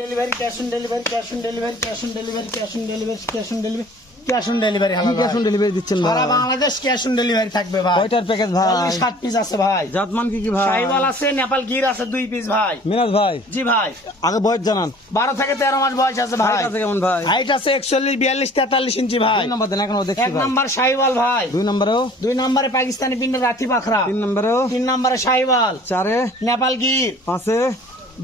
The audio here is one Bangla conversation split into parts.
Delivery cash on delivery cash on delivery cash on delivery cash on delivery cash on delivery cash on delivery cash on delivery দিচ্ছেন ভাই? সারা বাংলাদেশ ক্যাশ অন ডেলিভারি থাকবে ভাই। কয়টার প্যাকেজ ভাই? 7 পিস আছে ভাই। জাতমান কি কি ভাই? শাহিওয়াল আছে, নেপাল গির আছে 2 পিস ভাই। মিনাজ ভাই জি ভাই। আগে বয়স জানান। 12 থেকে 13 মাস বয়স আছে ভাই। হাইট আছে কেমন ভাই? হাইট আছে 41 42 43 ইঞ্চি ভাই। 2 নম্বর দেন, এখন দেখছি এক ভাই। নাম্বার শাহিওয়াল ভাই। 2 নম্বরেও? 2 নম্বরে পাকিস্তানি পিন্ডের রাথি পাখরা। 3 নম্বরেও? 3 নম্বরে শাহিওয়াল। 4-এ? নেপাল গির। 5-এ?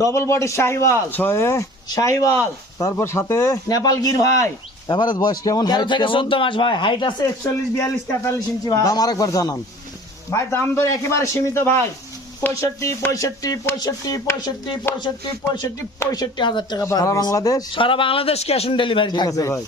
Double body Sahiwal. 6-এ? শাহিওয়াল। তারপর 7-এ? নেপাল গির ভাই। এভারেজ বয়স কেমন? 13 হাইট থেকে কেমন? 14 মাস ভাই। হাইট আছে 41 42 43 ইঞ্চি ভাই। দাম আরেকবার জানান ভাই। দাম দর একেবারে সীমিত ভাই। 65 হাজার টাকা সারা বাংলাদেশ? সারা বাংলাদেশ ক্যাশ অন ডেলিভারি ঠিক আছে থাকবে ভাই।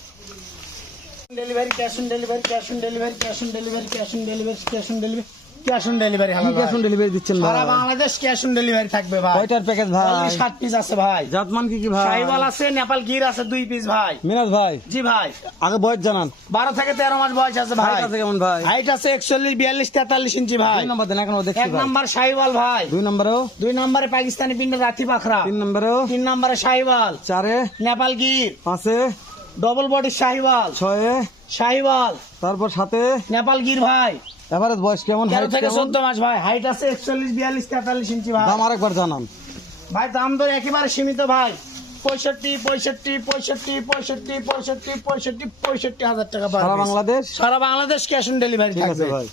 Delivery cash on delivery cash on delivery cash on delivery cash on delivery cash on delivery cash on delivery cash on delivery দিচ্ছেন ভাই? সারা বাংলাদেশ ক্যাশ অন ডেলিভারি থাকবে ভাই। কয়টার প্যাকেজ ভাই? 7 পিস আছে ভাই। জাতমান কি কি ভাই? শাহিওয়াল আছে, নেপাল গির আছে 2 পিস ভাই। মিনাজ ভাই জি ভাই। আগে বয়স জানান। 12 থেকে 13 মাস বয়স আছে ভাই। হাইট আছে কেমন ভাই? হাইট আছে 41 42 43 ইঞ্চি ভাই। 2 নম্বর দেন, এখন দেখছি এক ভাই। নাম্বার শাহিওয়াল ভাই। 2 নম্বরেও? 2 নম্বরে পাকিস্তানি পিন্ডের রাথি পাখরা। 3 নম্বরেও? 3 নম্বরে শাহিওয়াল। 4-এ? নেপাল গির। 5-এ? Double body Sahiwal. 6-এ? শাহিওয়াল। তারপর 7-এ? নেপাল গির ভাই। এভারেজ বয়স কেমন? 13 হাইট থেকে কেমন? 14 মাস ভাই। হাইট আছে 41 42 43 ইঞ্চি ভাই। দাম আরেকবার জানান ভাই। দাম দর একেবারে সীমিত ভাই। 65 হাজার টাকা সারা বাংলাদেশ? সারা বাংলাদেশ ক্যাশ অন ডেলিভারি ঠিক আছে থাকবে ভাই।